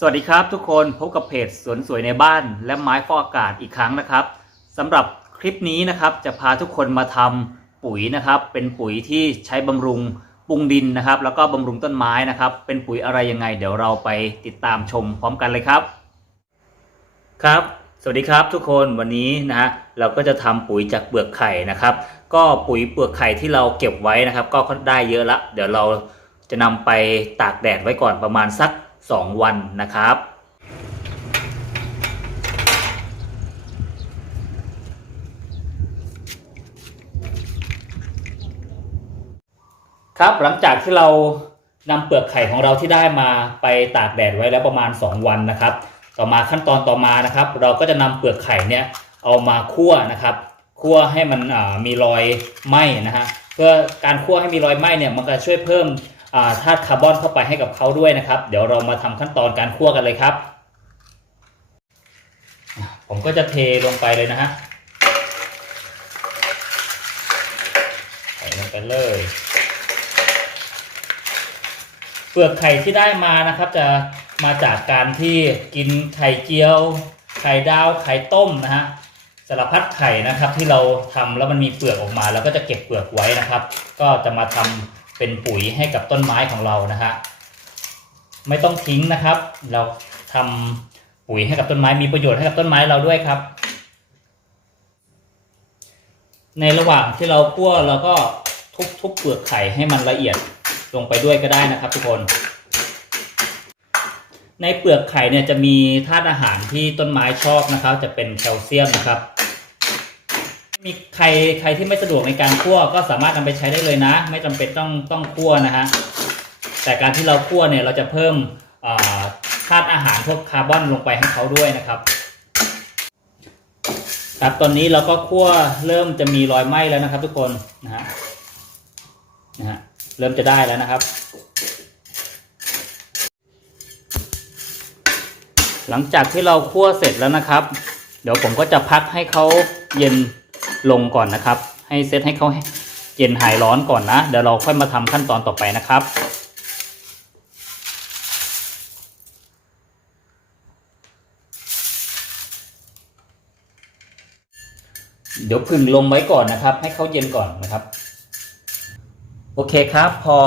สวัสดีครับทุกคนพบกับเพจสวนสวยในบ้าน และไม้ฟอกอากาศอีกครั้งนะครับสำหรับคลิปนี้นะครับจะพาทุกคนมาทำปุ๋ยนะครับ เป็นปุ๋ยที่ใช้บำรุงปรุงดินนะครับ แล้วก็บำรุงต้นไม้นะครับ เป็นปุ๋ยอะไรยังไง เดี๋ยวเราไปติดตามชมพร้อมกันเลยครับ ครับ สวัสดีครับทุกคนวันนี้นะฮะเราก็จะทำปุ๋ยจากเปลือกไข่นะครับ ก็ปุ๋ยเปลือกไข่ที่เราเก็บไว้นะครับ ก็ได้เยอะละ เดี๋ยวเราจะนำไปตากแดดไว้ก่อนประมาณสัก 2 วันนะครับครับหลังจากที่เรานำเปลือกไข่ของเราที่ได้มาไปตากแดดไว้แล้วประมาณ 2 วันนะครับ ต่อมาขั้นตอนต่อมานะครับ เราก็จะนำเปลือกไข่เนี่ยเอามาคั่วนะครับคั่วให้มันมีรอยไหม้นะฮะเพื่อการคั่วให้มีรอยไหม้เนี่ยมันก็ช่วยเพิ่ม ธาตุคาร์บอนเข้าไปให้กับเขาด้วยนะครับ เดี๋ยวเรามาทำขั้นตอนการคั่วกันเลยครับ ผมก็จะเทลงไปเลยนะฮะใส่ลงไปเลยเปลือกไข่ที่ได้มานะครับ จะมาจากการที่กินไข่เจียว ไข่ดาวไข่ต้มนะฮะสารพัดไข่นะครับที่เราทำแล้วมันมีเปลือกออกมา แล้วก็จะเก็บเปลือกไว้นะครับ ก็จะมาทำ เป็นปุ๋ยให้กับต้นไม้ของเรานะฮะไม่ต้องทิ้งนะครับ เราทำปุ๋ยให้กับต้นไม้มีประโยชน์ให้กับต้นไม้เราด้วยครับ ในระหว่างที่เราคั่วเราก็ทุบๆเปลือกไข่ให้มันละเอียดลงไปด้วยก็ได้นะครับ ทุกคน ในเปลือกไข่เนี่ยจะมีธาตุอาหารที่ต้นไม้ชอบนะครับ จะเป็นแคลเซียมนะครับ มีใครใครที่ไม่สะดวกในการคั่วก็สามารถนำไปใช้ได้เลยนะ ไม่จำเป็นต้องต้องคั่วนะฮะแต่การที่เราคั่วเนี่ยเราจะเพิ่มธาตุอาหารพวกคาร์บอนลงไปให้เขาด้วยนะครับครับตอนนี้เราก็คั่วเริ่มจะมีรอยไหม้แล้วนะครับ ทุกคนนะฮะนะฮะเริ่มจะได้แล้วนะครับ หลังจากที่เราคั่วเสร็จแล้วนะครับ เดี๋ยวผมก็จะพักให้เขาเย็น ลงก่อนนะครับ ให้เซตให้เขาเย็นหายร้อนก่อนนะ เดี๋ยวเราค่อยมาทำขั้นตอนต่อไปนะครับ เดี๋ยวผึ่งลมไว้ก่อนนะครับ ให้เขาเย็นก่อนนะครับ โอเคครับพอ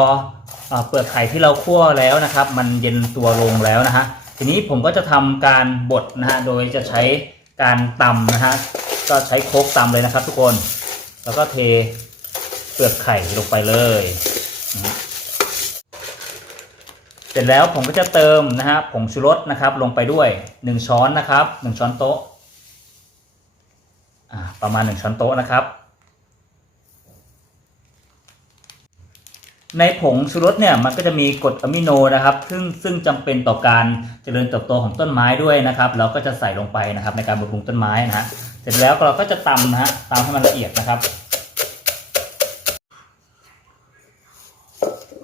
เอเปลือกไข่ที่เราคั่วแล้วนะครับ มันเย็นตัวลงแล้วนะฮะทีนี้ผมก็จะทำการบดนะฮะโดยจะใช้การตำนะฮะ ก็ใช้โคกตำเลยนะครับ ทุกคน แล้วก็เทเปลือกไข่ลงไปเลยเสร็จแล้วผมก็จะเติมนะฮะผงชูรสนะครับ ลงไปด้วย 1 ช้อนนะครับ 1 ช้อนโต๊ะอ่าประมาณ 1 ช้อนโต๊ะนะครับ ในผงชูรสเนี่ยมันก็จะมีกรดอะมิโนนะครับ ซึ่งซึ่งจำเป็นต่อการเจริญเติบโตของต้นไม้ด้วยนะครับ เราก็จะใส่ลงไปนะครับในการบำรุงต้นไม้นะฮะ ร็จแล้วเราก็จะตำนะฮะตำให้มันละเอียดนะครับ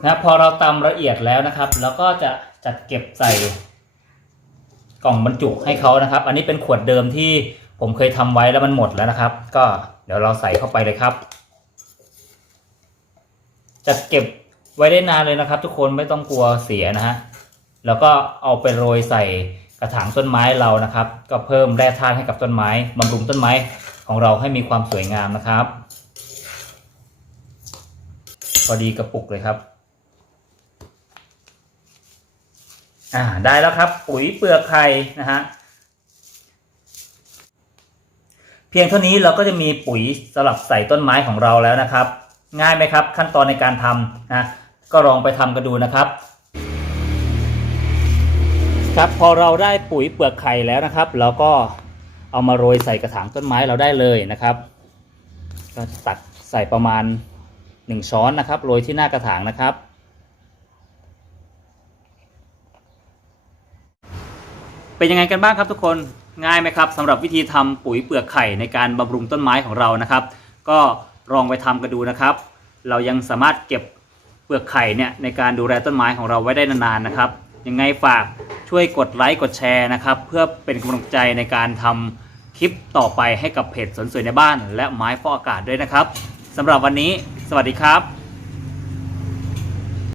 นะพอเราตำละเอียดแล้วนะครับเราก็จะจัดเก็บใส่กล่องบรรจุให้เขานะครับ อันนี้เป็นขวดเดิมที่ผมเคยทำไว้แล้วมันหมดแล้วนะครับ ก็เดี๋ยวเราใส่เข้าไปเลยครับ จัดเก็บไว้ได้นานเลยนะครับ ทุกคนไม่ต้องกลัวเสียนะฮะแล้วก็เอาไปโรยใส่ ระถางต้นไม้เรานะครับ ก็เพิ่มแร่ธาตุให้กับต้นไม้บำรุงต้นไม้ของเราให้มีความสวยงามนะครับ พอดีกระปุกเลยครับอ่าได้แล้วครับ ปุ๋ยเปลือกไข่นะฮะเพียงเท่านี้เราก็จะมีปุ๋ยสำหรับใส่ต้นไม้ของเราแล้วนะครับ ง่ายไหมครับ ขั้นตอนในการทำนะก็ลองไปทำกันดูนะครับ ครับพอเราได้ปุ๋ยเปลือกไข่แล้วนะครับ เราก็เอามาโรยใส่กระถางต้นไม้เราได้เลยนะครับก็ตักใส่ประมาณ 1 ช้อนนะครับโรยที่หน้ากระถางนะครับ เป็นยังไงกันบ้างครับทุกคนง่ายไหมครับสำหรับวิธีทำปุ๋ยเปลือกไข่ในการบำรุงต้นไม้ของเรานะครับ ก็ลองไปทำกันดูนะครับ เรายังสามารถเก็บเปลือกไข่เนี่ยในการดูแลต้นไม้ของเราไว้ได้นานๆนะครับยังไงฝาก ช่วยกดไลค์กดแชร์นะครับเพื่อเป็นกำลังใจในการทำคลิปต่อไปให้กับเพจสวนสวยในบ้าน และไม้ฟอกอากาศด้วยนะครับสำหรับวันนี้ สวัสดีครับ